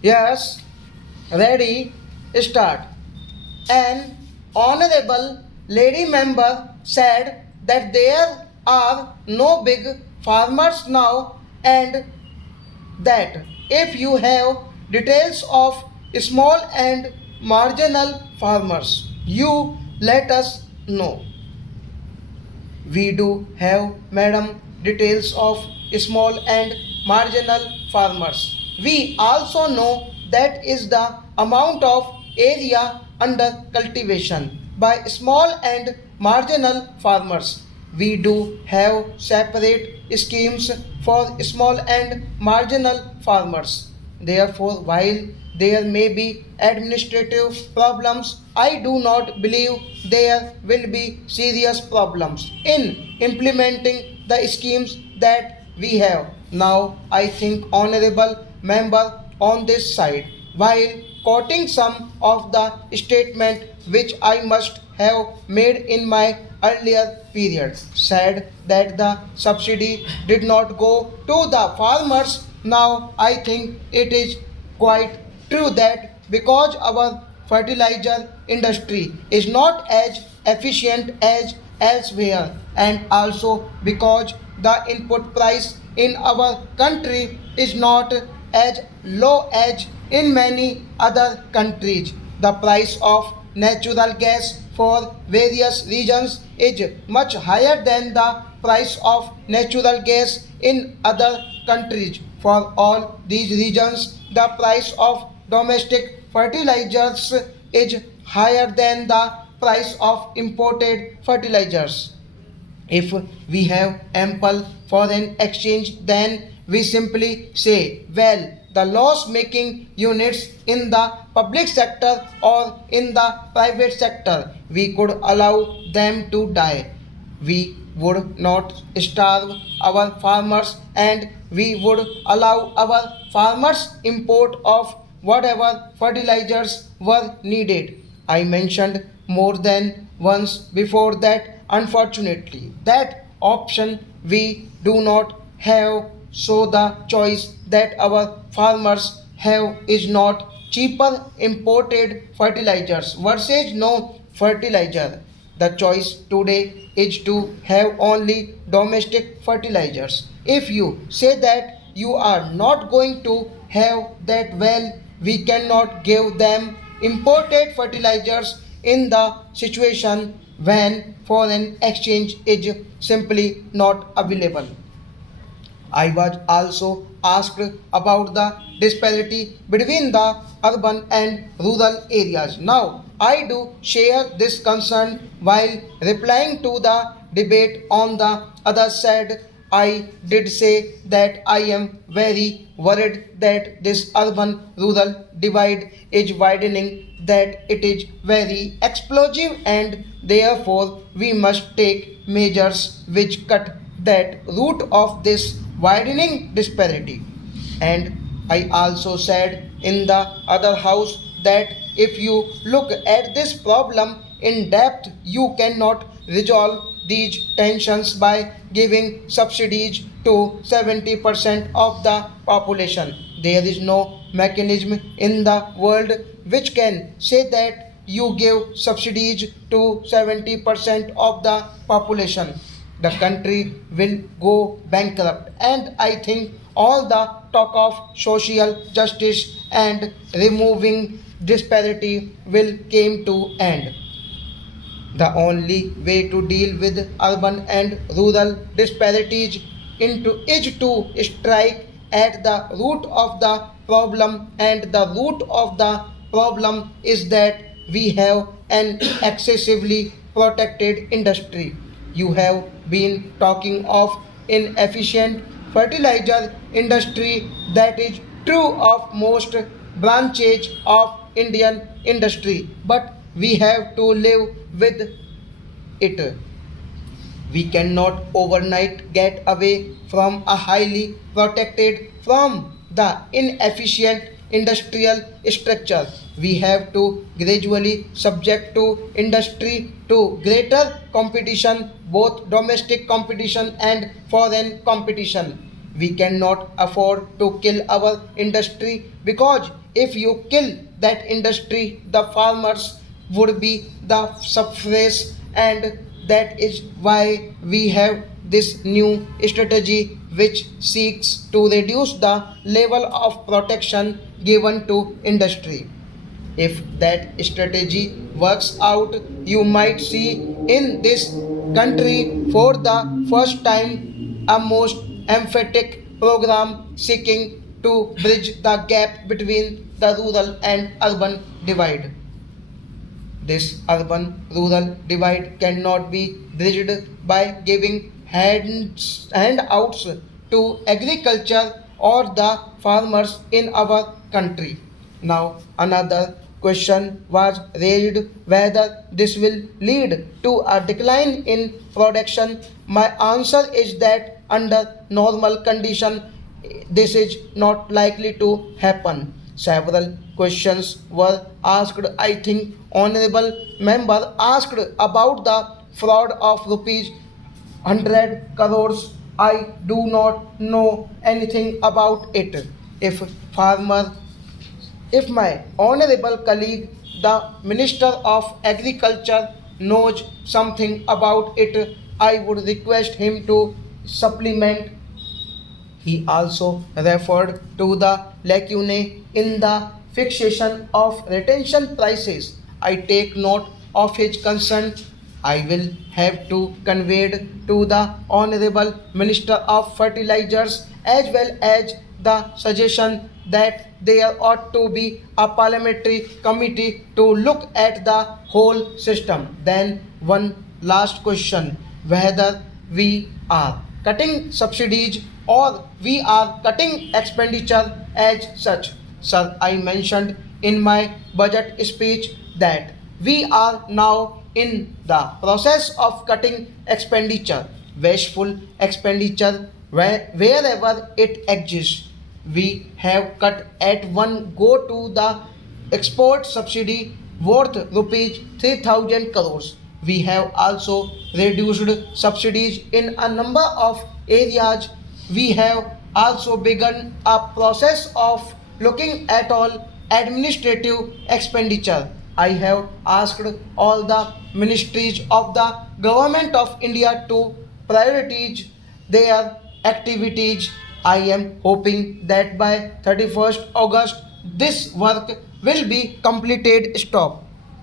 Yes, ready, start. An honorable lady member said that there are no big farmers now and that if you have details of small and marginal farmers, you let us know. We do have, madam, details of small and marginal farmers. We also know that is the amount of area under cultivation by small and marginal farmers. We do have separate schemes for small and marginal farmers. Therefore, while there may be administrative problems, I do not believe there will be serious problems in implementing the schemes that we have. Now, I think honorable member on this side, while quoting some of the statement which I must have made in my earlier period, said that the subsidy did not go to the farmers. Now I think it is quite true that because our fertilizer industry is not as efficient as elsewhere and also because the input price in our country is not as low as in many other countries. The price of natural gas for various regions is much higher than the price of natural gas in other countries. For all these regions, the price of domestic fertilizers is higher than the price of imported fertilizers. If we have ample foreign exchange, then we simply say, well, the loss making units in the public sector or in the private sector, we could allow them to die. We would not starve our farmers and we would allow our farmers import of whatever fertilizers were needed. I mentioned more than once before that unfortunately that option we do not have, so the choice that our farmers have is not cheaper imported fertilizers versus no fertilizer. The choice today is to have only domestic fertilizers. If you say that you are not going to have that, well, we cannot give them imported fertilizers in the situation when foreign exchange is simply not available. I was also asked about the disparity between the urban and rural areas. Now, I do share this concern while replying to the debate on the other side. I did say that I am very worried that this urban rural divide is widening, that it is very explosive, and therefore we must take measures which cut that root of this widening disparity. And I also said in the other house that if you look at this problem in depth, you cannot resolve these tensions by giving subsidies to 70% of the population. There is no mechanism in the world which can say that you give subsidies to 70% of the population. The country will go bankrupt, and I think all the talk of social justice and removing disparity will came to end. The only way to deal with urban and rural disparities is to strike at the root of the problem, and the root of the problem is that we have an excessively protected industry. You have been talking of inefficient fertilizer industry. That is true of most branches of Indian industry, but we have to live with it. We cannot overnight get away from a highly protected from the inefficient industrial structure. We have to gradually subject to industry to greater competition, both domestic competition and foreign competition. We cannot afford to kill our industry, because if you kill that industry, the farmers would be the sufferers, and that is why we have this new strategy which seeks to reduce the level of protection given to industry. If that strategy works out, you might see in this country for the first time a most emphatic program seeking to bridge the gap between the rural and urban divide. This urban rural divide cannot be bridged by giving handouts to agriculture or the farmers in our country. Now, another question was raised whether this will lead to a decline in production. My answer is that under normal condition, this is not likely to happen. Several questions were asked. I think honorable member asked about the fraud of rupees 100 crores. I do not know anything about it. If farmer if my honorable colleague, the Minister of Agriculture, knows something about it, I would request him to supplement. He also referred to the lacune in the fixation of retention prices. I take note of his concern. I will have to convey it to the Honorable Minister of Fertilizers, as well as the suggestion that there ought to be a parliamentary committee to look at the whole system. Then one last question, whether we are cutting subsidies or we are cutting expenditure as such. Sir, I mentioned in my budget speech that we are now in the process of cutting expenditure, wasteful expenditure wherever it exists. We have cut at one go to the export subsidy worth rupees 3000 crores. We have also reduced subsidies in a number of areas. We have also begun a process of looking at all administrative expenditure. I have asked all the ministries of the government of India to prioritize their activities. I am hoping that by 31st August this work will be completed. Stop.